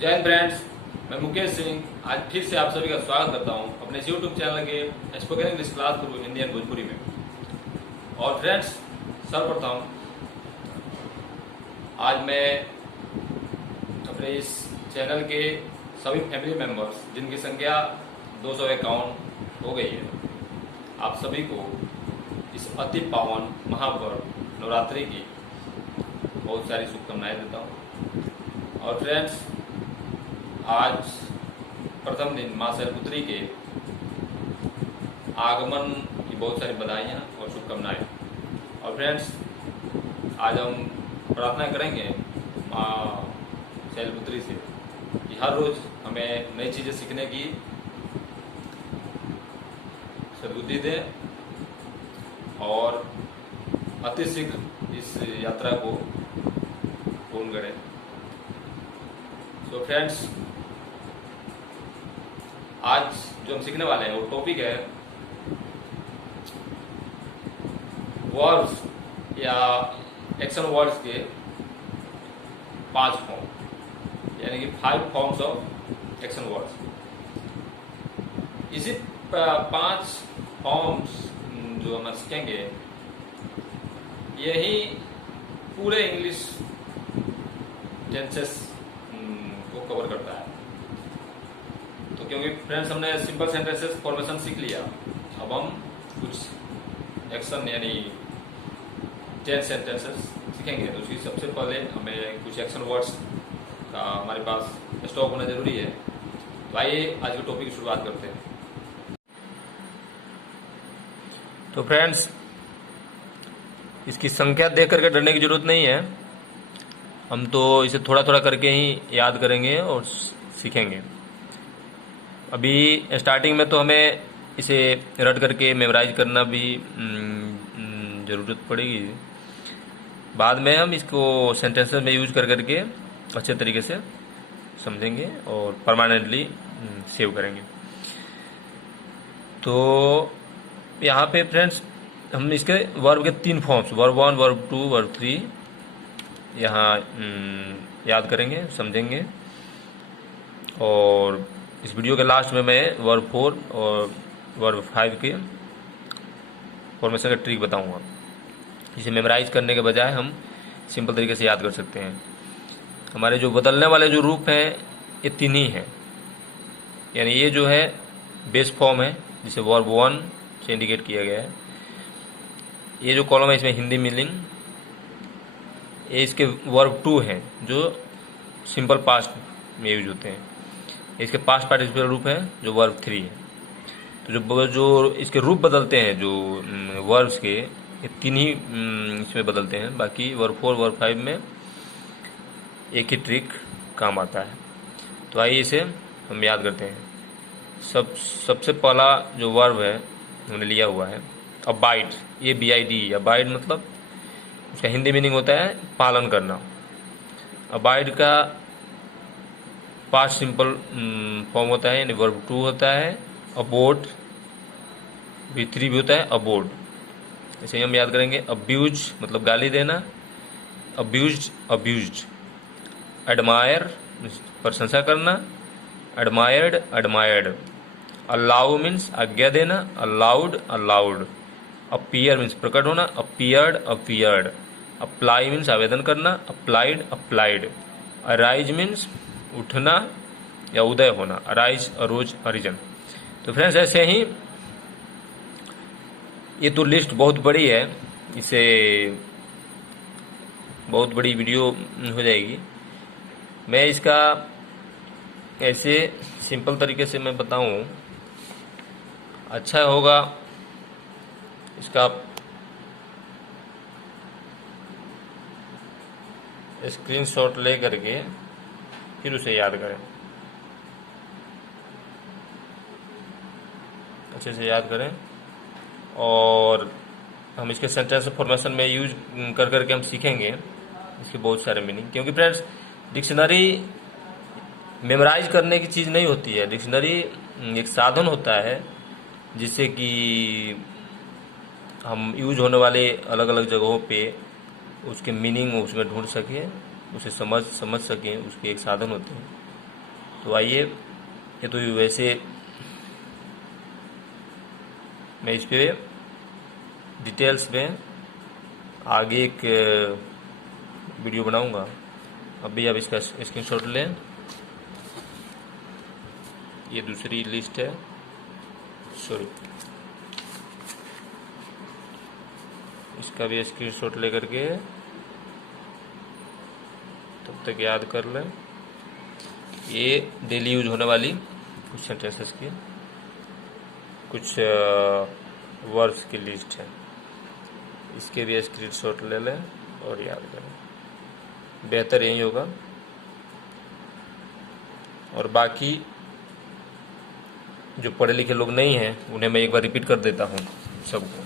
जय हिंद फ्रेंड्स, मैं मुकेश सिंह आज फिर से आप सभी का स्वागत करता हूं अपने इस यूट्यूब चैनल के spoken English class Guru Hindi and Bhojpuri में। और फ्रेंड्स, सर्वप्रथम आज मैं अपने इस चैनल के सभी फैमिली मेंबर्स जिनकी संख्या 251 हो गई है, आप सभी को इस अति पावन महापर्व नवरात्रि की बहुत सारी शुभकामनाएं देता हूँ। और फ्रेंड्स, आज प्रथम दिन माँ शैलपुत्री के आगमन की बहुत सारी बधाइयाँ और शुभकामनाएं। और फ्रेंड्स, आज हम प्रार्थना करेंगे माँ शैलपुत्री से कि हर रोज़ हमें नई चीज़ें सीखने की सद्बुद्धि दें और अति शीघ्र इस यात्रा को पूर्ण करें। तो फ्रेंड्स, आज जो हम सीखने वाले हैं वो टॉपिक है वर्ड्स या एक्शन वर्ड्स के 5 फॉर्म, यानी कि 5 फॉर्म्स ऑफ एक्शन वर्ड्स। इसी 5 फॉर्म्स जो हम सीखेंगे यही पूरे इंग्लिश टेंसेस को कवर करता है। तो क्योंकि फ्रेंड्स हमने सिंपल सेंटेंसेस फॉर्मेशन सीख लिया, अब हम कुछ एक्शन यानी टेंस सेंटेंसेस सीखेंगे। तो उसकी सबसे पहले हमें कुछ एक्शन वर्ड्स का हमारे पास स्टॉक होना जरूरी है। तो आइए आज के टॉपिक की शुरुआत करते हैं। तो फ्रेंड्स, इसकी संख्या देख करके डरने की जरूरत नहीं है, हम तो इसे थोड़ा थोड़ा करके ही याद करेंगे और सीखेंगे। अभी स्टार्टिंग में तो हमें इसे रट करके मेमोराइज करना भी ज़रूरत पड़ेगी। बाद में हम इसको सेंटेंसेस में यूज कर करके अच्छे तरीके से समझेंगे और परमानेंटली सेव करेंगे। तो यहाँ पे फ्रेंड्स, हम इसके वर्ब के 3 फॉर्म्स वर्ब 1, वर्ब 2, वर्ब 3 यहाँ याद करेंगे, समझेंगे। और इस वीडियो के लास्ट में मैं वर्ब 4 और वर्ब 5 के फॉर्मेशन का ट्रिक बताऊंगा। इसे मेमोराइज करने के बजाय हम सिंपल तरीके से याद कर सकते हैं। हमारे जो बदलने वाले जो रूप हैं ये 3 ही हैं, यानी ये जो है बेस फॉर्म है जिसे वर्ब 1 से इंडिकेट किया गया है। ये जो कॉलम है इसमें हिंदी मीनिंग, ये इसके वर्ब 2 हैं जो सिंपल पास्ट में यूज होते हैं। इसके पास्ट पार्टिसिपल रूप है जो वर्ब 3 है। तो जो इसके रूप बदलते हैं जो वर्ब्स के, ये 3 ही इसमें बदलते हैं। बाकी वर्ब 4, वर्ब 5 में एक ही ट्रिक काम आता है। तो आइए इसे हम याद करते हैं। सबसे पहला जो वर्ब है हमने लिया हुआ है अबाइड। ये BID, अबाइड मतलब उसका हिंदी मीनिंग होता है पालन करना। अबाइड का पास्ट सिंपल फॉर्म होता है, यानी वर्ब 2 होता है। अबोर्ड भी 3 भी होता है, अबोर्ड। ऐसे ही हम याद करेंगे। अब्यूज मतलब गाली देना, अब्यूज्ड अब्यूज्ड। एडमायर प्रशंसा करना, एडमायर्ड एडमायर्ड। अलाउ मीन्स आज्ञा देना, अलाउड अलाउड। अपीयर मीन्स प्रकट होना, अपीयर्ड अपीयर्ड। अप्लाई मीन्स आवेदन करना, अप्लाइड अप्लाइड। अराइज मीन्स उठना या उदय होना, अराइज अरोज अरिजन। तो फ्रेंड्स, ऐसे ही ये तो लिस्ट बहुत बड़ी है, इसे बहुत बड़ी वीडियो हो जाएगी। मैं इसका ऐसे सिंपल तरीके से मैं बताऊं, अच्छा होगा इसका स्क्रीनशॉट ले करके फिर उसे याद करें, अच्छे से याद करें। और हम इसके सेंटेंस फॉर्मेशन में यूज कर करके हम सीखेंगे इसके बहुत सारे मीनिंग। क्योंकि फ्रेंड्स, डिक्शनरी मेमोराइज करने की चीज़ नहीं होती है। डिक्शनरी एक साधन होता है जिससे कि हम यूज होने वाले अलग अलग जगहों पे उसके मीनिंग उसमें ढूंढ सकें, उसे समझ सकें, उसके एक साधन होते हैं। तो आइए, ये तो वैसे मैं इस पे डिटेल्स में आगे एक वीडियो बनाऊंगा। अभी आप इसका स्क्रीनशॉट लें। ये दूसरी लिस्ट है, सॉरी, इसका भी स्क्रीनशॉट लेकर के तब तक याद कर लें। ये डेली यूज होने वाली कुछ सेंटेंसेस की कुछ वर्ड्स की लिस्ट है, इसके भी स्क्रीनशॉट ले लें और याद करें, बेहतर यही होगा। और बाकी जो पढ़े लिखे लोग नहीं हैं उन्हें मैं एक बार रिपीट कर देता हूँ सबको,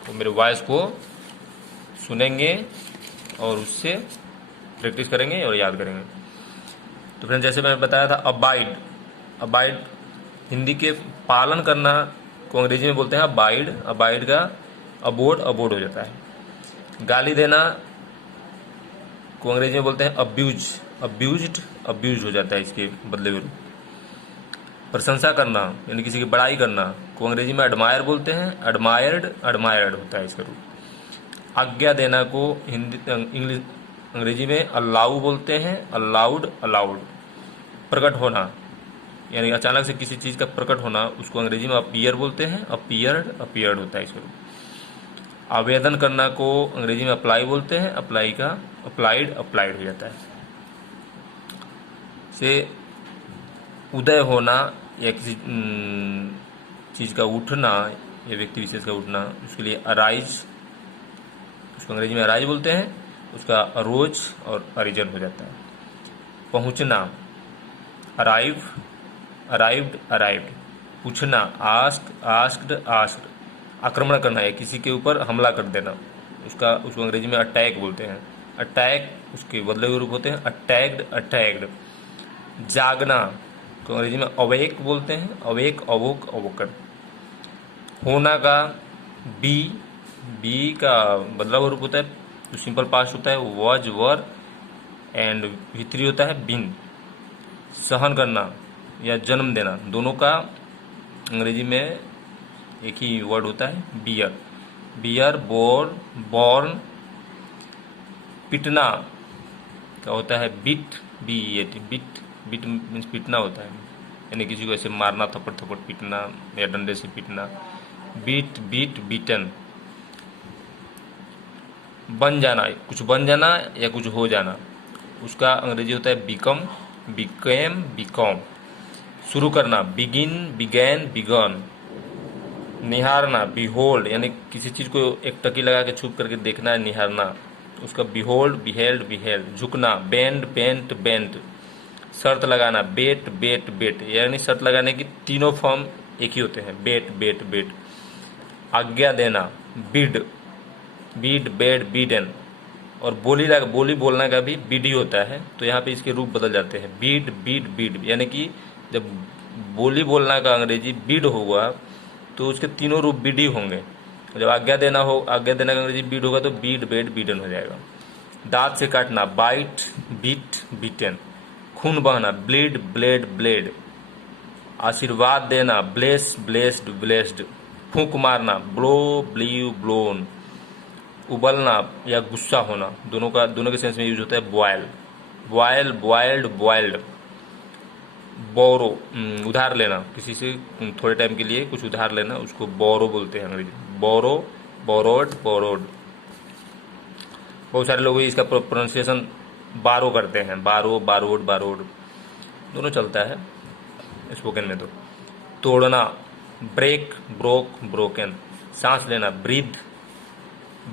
तो मेरे वॉइस को सुनेंगे और उससे प्रैक्टिस करेंगे और याद करेंगे। तो फ्रेंड, जैसे मैंने बताया था, अबाइड, अबाइड हिंदी के पालन करना को अंग्रेजी में बोलते हैं अबाइड, अबाइड का अबोर्ड, अबोर्ड हो जाता है। गाली देना को अंग्रेजी में बोलते हैं अब्यूज, अब्यूज्ड, अब्यूज हो जाता है इसके बदले में। प्रशंसा करना यानी किसी की बड़ाई करना को अंग्रेजी में एडमायर बोलते हैं, एडमायर्ड, एडमायर्ड होता है इसका रूप। आज्ञा देना को हिंदी अंग्रेजी में अलाउ बोलते हैं, अलाउड, अलाउड। प्रकट होना यानी अचानक से किसी चीज का प्रकट होना, उसको अंग्रेजी में अपीयर बोलते हैं, अपीयर्ड, अपीयर्ड होता है इसका रूप। आवेदन करना को अंग्रेजी में अप्लाई बोलते हैं, अप्लाई का अप्लाइड, अप्लाइड हो जाता है। से उदय होना या किसी चीज का उठना या व्यक्ति विशेष का उठना, उसके लिए अराइज, उसको अंग्रेजी में अराइज बोलते हैं, उसका अरोज और अरिजन हो जाता है। पहुंचना, अराइव, अराइव्ड, अराइव्ड। पूछना, आस्क, आस्क्ड, आस्क्ड। आक्रमण करना है किसी के ऊपर हमला कर देना, उसको अंग्रेजी में अटैक बोलते हैं, अटैक, उसके बदले हुए रूप होते हैं अटैक्ड, अटैक्ड। जागना को अंग्रेजी में अवेक बोलते हैं, अवेक, अवोक, अवोकन। होना का बी, बी का बदला हुआ रूप होता है, जो सिंपल पास्ट होता है वॉज, वर, एंड भित्री होता है बीन। सहन करना या जन्म देना, दोनों का अंग्रेजी में एक ही वर्ड होता है बियर, बियर, बोर, बॉर्न। पिटना का होता है bit, beat, bit, bit means पीटना होता है, यानी किसी को ऐसे मारना, थप्पड़ थप्पड़ पीटना या डंडे से पीटना। Beat, beat, beaten. बन जाना, कुछ बन जाना या कुछ हो जाना, उसका अंग्रेजी होता है बिकम, बिकेम, बिकॉम। शुरू करना, बिगिन, बिगैन, बिगन। निहारना, बिहोल्ड, यानी किसी चीज को एक टकी लगा के छुप करके देखना है, निहारना, उसका बिहोल्ड, बिहेल्ड, बिहेल्ड। झुकना, बेंड, बेंट, बेंट। शर्त लगाना, बेट, बेट, बेट, यानी शर्त लगाने की तीनों फॉर्म एक ही होते हैं, बेट, बेट, बेट। आज्ञा देना, बिड, बीड, बेड, बीडन। और बोली बोलना का भी बीड ही होता है, तो यहाँ पे इसके रूप बदल जाते हैं, बीड, बीड, बीड, यानी कि जब बोली बोलना का अंग्रेजी बीड होगा तो उसके तीनों रूप बीड ही होंगे। जब आज्ञा देना का अंग्रेजी बीड होगा तो बीड, बेड, बीडन हो जाएगा। दांत से काटना, बाइट, बीट, बीटन। खून बहना, ब्लीड, ब्लेड, ब्लेड। आशीर्वाद देना, ब्लेस, ब्लेस्ड, ब्लेस्ड। फूंक मारना, ब्लो, ब्लीव, ब्लोन। उबलना या गुस्सा होना, दोनों के सेंस में यूज होता है बॉयल, बॉयल, बॉयल्ड, बॉयल्ड। बोरो, उधार लेना, किसी से थोड़े टाइम के लिए कुछ उधार लेना, उसको बोरो बोलते हैं अंग्रेजी, बोरो, बोरोड, बोरोड। बहुत सारे लोग इसका प्रोनाउंसिएशन बारो करते हैं, बारो, बारोड, बारोड, दोनों चलता है स्पोकन में। तो तोड़ना, ब्रेक, ब्रोक, ब्रोकन। सांस लेना, ब्रीथ,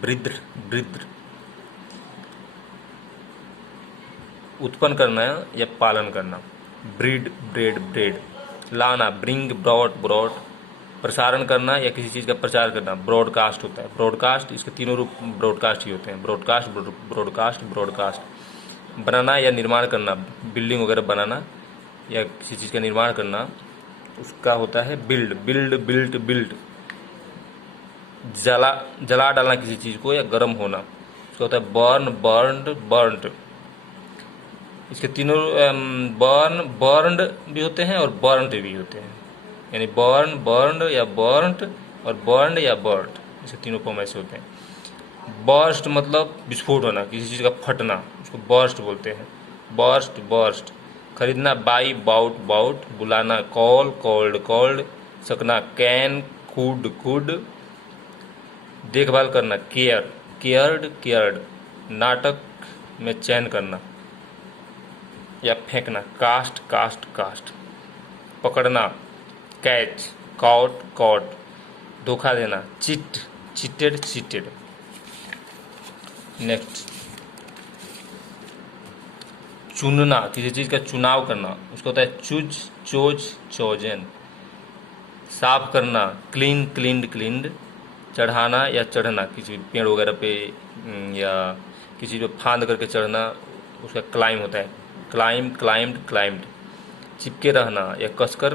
ब्रिद्र, ब्रिद्र। उत्पन्न करना या पालन करना, ब्रीड, ब्रेड, ब्रेड। लाना, ब्रिंग, ब्रॉड, ब्रॉड। प्रसारण करना या किसी चीज का प्रचार करना, ब्रॉडकास्ट होता है, ब्रॉडकास्ट, इसके तीनों रूप ब्रॉडकास्ट ही होते हैं, ब्रॉडकास्ट, ब्रॉडकास्ट, ब्रॉडकास्ट। बनाना या निर्माण करना, बिल्डिंग वगैरह बनाना या किसी चीज का निर्माण करना, उसका होता है बिल्ड, बिल्ड, बिल्ट, बिल्ट। जला डालना किसी चीज को या गर्म होना, उसका होता है बर्न, बर्न्ड, बर्न्ट। इसके तीनों बर्न्ड भी होते हैं और बर्न्ड भी होते हैं, यानी बर्न्ड या बर्न्ट और बर्न्ड या बर्ट, इसके तीनों फॉर्म ऐसे होते हैं। बर्स्ट मतलब विस्फोट होना, किसी चीज़ का फटना, उसको बर्स्ट बोलते हैं। बर्स्ट। खरीदना बाई बाउट बाउट, बुलाना कॉल कॉल्ड कॉल्ड, सकना कैन कुड, देखभाल करना केयर्ड, नाटक में चयन करना या फेंकना कास्ट, पकड़ना कैच कॉट, धोखा देना चीटेड। नेक्स्ट, चुनना, किसी चीज़ का चुनाव करना, उसको होता है चोजन। साफ करना क्लीन्ड, चढ़ाना या चढ़ना, किसी पेड़ वगैरह पे या किसी पे फांद करके चढ़ना, उसका क्लाइम होता है क्लाइम्ड। चिपके रहना या कसकर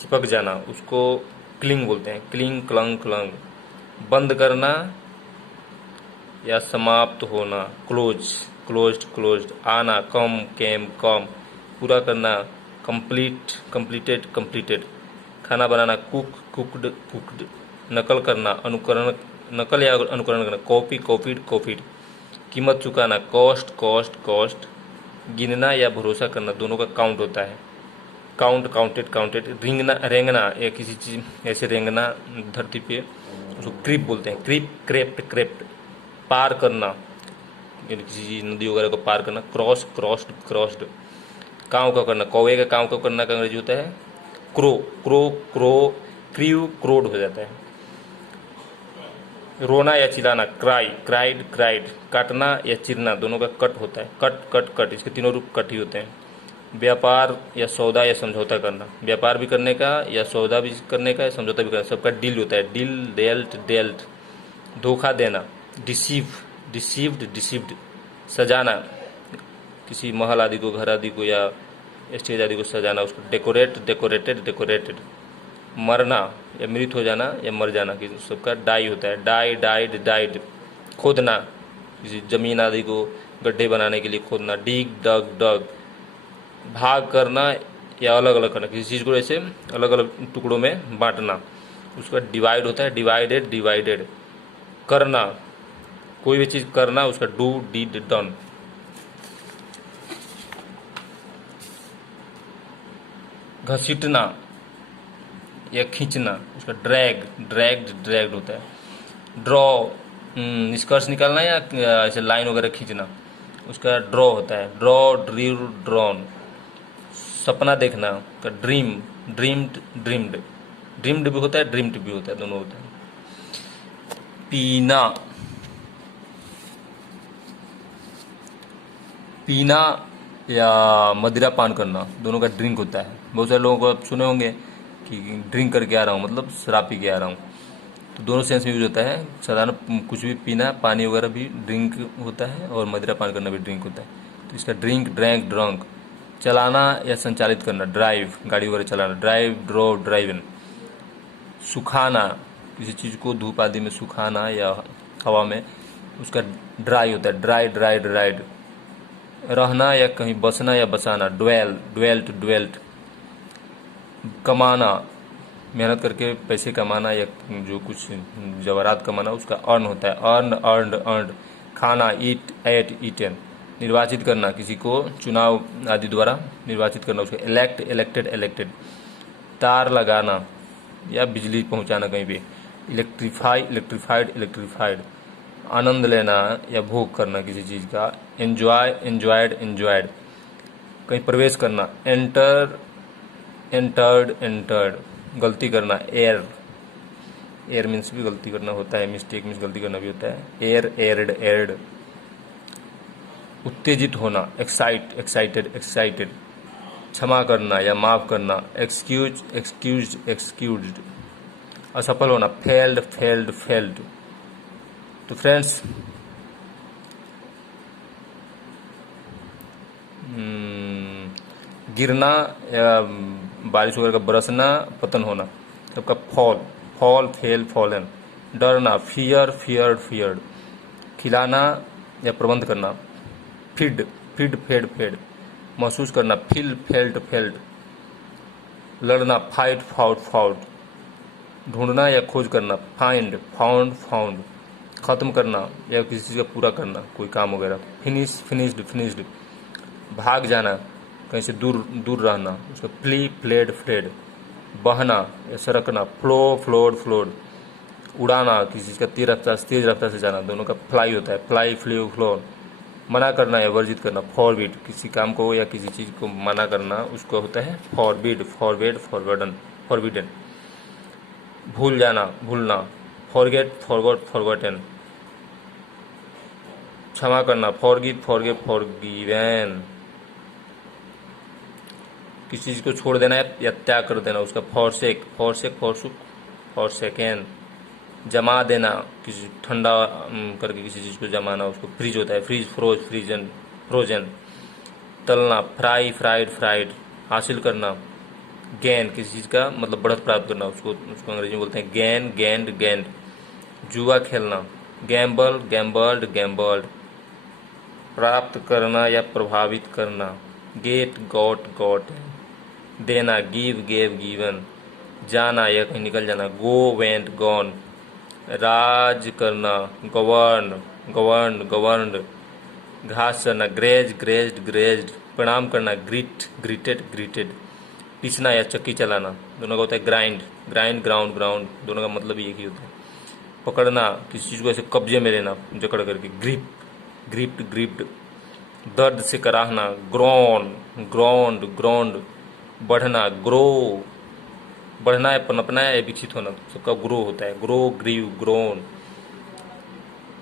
चिपक जाना, उसको क्लिंग बोलते हैं, क्लंग। बंद करना या समाप्त होना, क्लोज्ड। आना कम। पूरा करना कंप्लीटेड। खाना बनाना कुक्ड। नकल करना नकल या अनुकरण करना, कॉपीड। कीमत चुकाना कॉस्ट। गिनना या भरोसा करना, दोनों का काउंट होता है, काउंटेड। रेंगना या किसी चीज ऐसे रेंगना धरती पे, उसको क्रीप बोलते हैं, क्रेप्ट। पार करना, यानी किसी नदी वगैरह को पार करना, क्रॉस्ड। काँव का करना, कौवे का काँव का करना का अंग्रेजी होता है क्रोड हो जाता है। रोना या चिल्लाना क्राइड। काटना या चीरना, दोनों का कट होता है, कट। इसके तीनों रूप कट ही होते हैं। व्यापार या सौदा या समझौता करना, व्यापार भी करने का या सौदा भी करने का या समझौता भी करना, सबका डील होता है, डेल्ट। धोखा देना डिसीव्ड। सजाना, किसी महल आदि को, घर आदि को या स्टेज आदि को सजाना, उसको डेकोरेटेड। मरना या मृत हो जाना या मर जाना, कि सबका डाई होता है, डाइड। खोदना, किसी जमीन आदि को गड्ढे बनाने के लिए खोदना, डग। भाग करना या अलग अलग करना, किसी चीज़ को ऐसे अलग अलग टुकड़ों में बांटना, उसका डिवाइड होता है, डिवाइडेड। करना, कोई भी चीज़ करना, उसका डीड डन। घसीटना या खींचना, उसका ड्रैग्ड होता है। ड्रॉ, निष्कर्ष निकालना या ऐसे लाइन वगैरह खींचना, उसका ड्रॉ होता है, ड्रॉन। सपना देखना का ड्रीम्ड भी होता है, ड्रीम्ड भी होता है, दोनों होता है। पीना या मदिरा पान करना, दोनों का ड्रिंक होता है। बहुत सारे लोगों को आप सुने होंगे कि ड्रिंक करके आ रहा हूँ, मतलब शराब पी के आ रहा हूँ, तो दोनों सेंस में यूज होता है। साधारण कुछ भी पीना, पानी वगैरह भी ड्रिंक होता है, और मदिरा पान करना भी ड्रिंक होता है। तो इसका ड्रंक। चलाना या संचालित करना, ड्राइव, गाड़ी वगैरह चलाना, ड्राइव। सुखाना, किसी चीज़ को धूप आदि में सुखाना या हवा में, उसका ड्राई होता है, ड्राइड। रहना या कहीं बसना या बसाना, ड्वेल्ट। कमाना, मेहनत करके पैसे कमाना या जो कुछ जवाहरात कमाना, उसका अर्न होता है, अर्नड। खाना, ईटन। निर्वाचित करना, किसी को चुनाव आदि द्वारा निर्वाचित करना, उसका इलेक्टेड। तार लगाना या बिजली पहुंचाना कहीं पे, इलेक्ट्रीफाइड। आनंद लेना या भोग करना किसी चीज़ का, एंजॉयड। कहीं प्रवेश करना, एंटर्ड। गलती करना, एयर मीन्स भी गलती करना होता है, मिस्टेक मीन्स गलती करना भी होता है, एयर्ड। उत्तेजित होना, एक्साइटेड। क्षमा करना या माफ करना, एक्सक्यूज्ड। असफल होना, फेल्ड। तो फ्रेंड्स, गिरना या बारिश वगैरह का बरसना, पतन होना, सबका फॉलन। डरना, फियर्ड। खिलाना या प्रबंध करना, फीड फेड फेड, महसूस करना फील फेल्ट फेल्ट, लड़ना फाइट फाउट फाउट, ढूंढना या खोज करना फाइंड फाउंड फाउंड, खत्म करना या किसी चीज़ का पूरा करना कोई काम वगैरह, फिनिश फिनिश्ड फिनिश्ड, भाग जाना कहीं से दूर दूर रहना उसका फ्ली फ्लेड फ्लेड, बहना या सरकना फ्लो फ्लोड फ्लोड, उड़ाना किसी चीज़ का तेज रफ्तार से जाना दोनों का फ्लाई होता है फ्लाई फ्ली फ्लोड, मना करना या वर्जित करना फॉरबिड, किसी काम को या किसी चीज़ को मना करना उसको होता है फॉरबिड फॉरवेड फॉरवर्डन फॉरबिडन, भूल जाना भूलना फॉरगेट फॉरगॉट फॉरगॉटन, क्षमा करना फॉरगिव फॉरगिव फॉरगिवन, किसी चीज़ को छोड़ देना या त्याग कर देना उसका फॉरसेक फॉरसेक फॉरसुक फॉरसेकेन, जमा देना किसी ठंडा करके किसी चीज़ को जमाना उसको फ्रीज होता है फ्रीज फ्रोज फ्रीजन फ्रोजन, तलना फ्राई फ्राइड फ्राइड, हासिल करना गेन किसी चीज़ का मतलब बढ़त प्राप्त करना उसको उसको अंग्रेजी में बोलते हैं गेन गेंड गेंड, जुआ खेलना गैम्बल गैम्बल्ड गैम्बल्ड, प्राप्त करना या प्रभावित करना गेट गॉट गॉट, देना गिव गेव गिवन, जाना या कहीं निकल जाना गो वेंट गॉन, राज करना गवर्न गवर्न गवर्नड, घास चरना ग्रेज ग्रेज्ड ग्रेज्ड, प्रणाम करना ग्रीट ग्रीटेड ग्रीटेड, पीसना या चक्की चलाना दोनों का होता है ग्राइंड ग्राइंड ग्राउंड ग्राउंड, दोनों का मतलब एक ही होता है, पकड़ना किसी चीज़ को ऐसे कब्जे में लेना जकड़ करके ग्रिप ग्रिप्ड ग्रिप्ड, दर्द से कराहना ग्रोन ग्राउंड ग्राउंड, बढ़ना ग्रो, बढ़ना है पनपना है विकसित होना सबका ग्रो होता है ग्रो ग्रीव ग्रोन,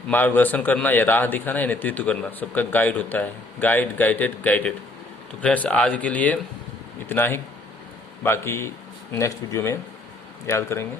मार्गदर्शन करना या राह दिखाना या नेतृत्व करना सबका गाइड होता है गाइड गाइडेड गाइडेड। तो फ्रेंड्स आज के लिए इतना ही, बाकी नेक्स्ट वीडियो में याद करेंगे।